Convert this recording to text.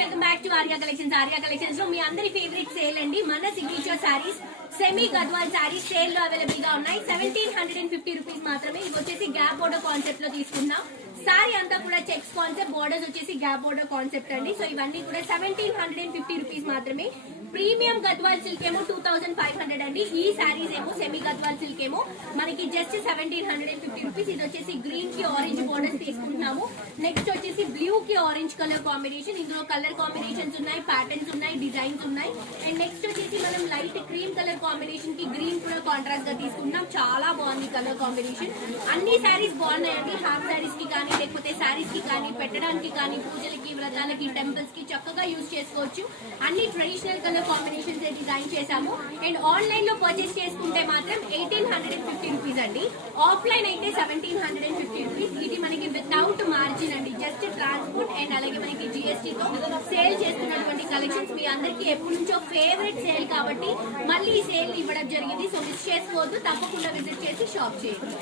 Welcome back to Arya collections. Arya collections లో మీ అందరి favourite sale అండి. మన signature saris semi Gadwal saris sale లో అవైలబుల్ గా ఉన్నాయి. 1750 రూపీస్ మాత్రమే. ఇది వచ్చేసి గ్యాప్ బోర్డర్ కాన్సెప్ట్ లో తీసుకున్నాం. సారీ అంతా కూడా చెక్స్ కాన్సెప్ట్, బోర్డర్స్ వచ్చేసి గ్యాప్ బోర్డర్ కాన్సెప్ట్ అండి. సో ఇవన్నీ కూడా 1750 రూపీస్ మాత్రమే. ప్రీమియం గద్వాల్ సిల్క్ ఏమో 2500 అండి. ఈ సారీస్ ఏమో సెమీ గద్వాల్ సిల్క్ ఏమో మనకి జస్ట్ 1750 రూపీస్. ఇది వచ్చేసి గ్రీన్ కి ఆరెంజ్ బోర్డర్స్ తీసుకుంటున్నాము. నెక్స్ట్ వచ్చేసి బ్లూ కి ఆరెంజ్ కలర్ కాంబినేషన్. ఇందులో కలర్ కాంబినేషన్స్ ఉన్నాయి, ప్యాటర్న్స్ ఉన్నాయి, డిజైన్స్ ఉన్నాయి. అండ్ నెక్స్ట్ వచ్చేసి మనం లైట్ క్రీమ్ కలర్ కాంబినేషన్ కి గ్రీన్ కూడా కాంట్రాస్ట్ గా తీసుకుంటున్నాం. చాలా బాగుంది కలర్ కాంబినేషన్. అన్ని సారీస్ బాగున్నాయండి. హాఫ్ సారీస్ కి కానీ లేకపోతే సారీస్ కి కానీ పెట్టడానికి కానీ పూజలకి వ్రతాలకి టెంపుల్స్ కి చక్కగా యూజ్ చేసుకోవచ్చు. అన్ని ట్రెడిషనల్ కలర్ కాంబినేషన్స్ డిజైన్ చేశాము. అండ్ ఆన్లైన్ లో పర్చేస్ చేసుకుంటే మాత్రం 1850 రూపీస్ అండి. ఆఫ్లైన్ అయితే 1750 రూపీస్. ఇది మనకి వితౌట్ మార్జిన్ అండి. జస్ట్ ట్రాన్స్పోర్ట్ అండ్ అలాగే మనకి జిఎస్టీ తో సేల్ చేస్తున్నటువంటి కలెక్షన్స్. మీ అందరికి ఎప్పటి నుంచో ఫేవరెట్ సేల్ కాబట్టి మళ్ళీ ఈ సేల్ ఇవ్వడం జరిగింది. సో మిస్ చేసుకోవద్దు, తప్పకుండా విజిట్ చేసి షాప్ చేయండి.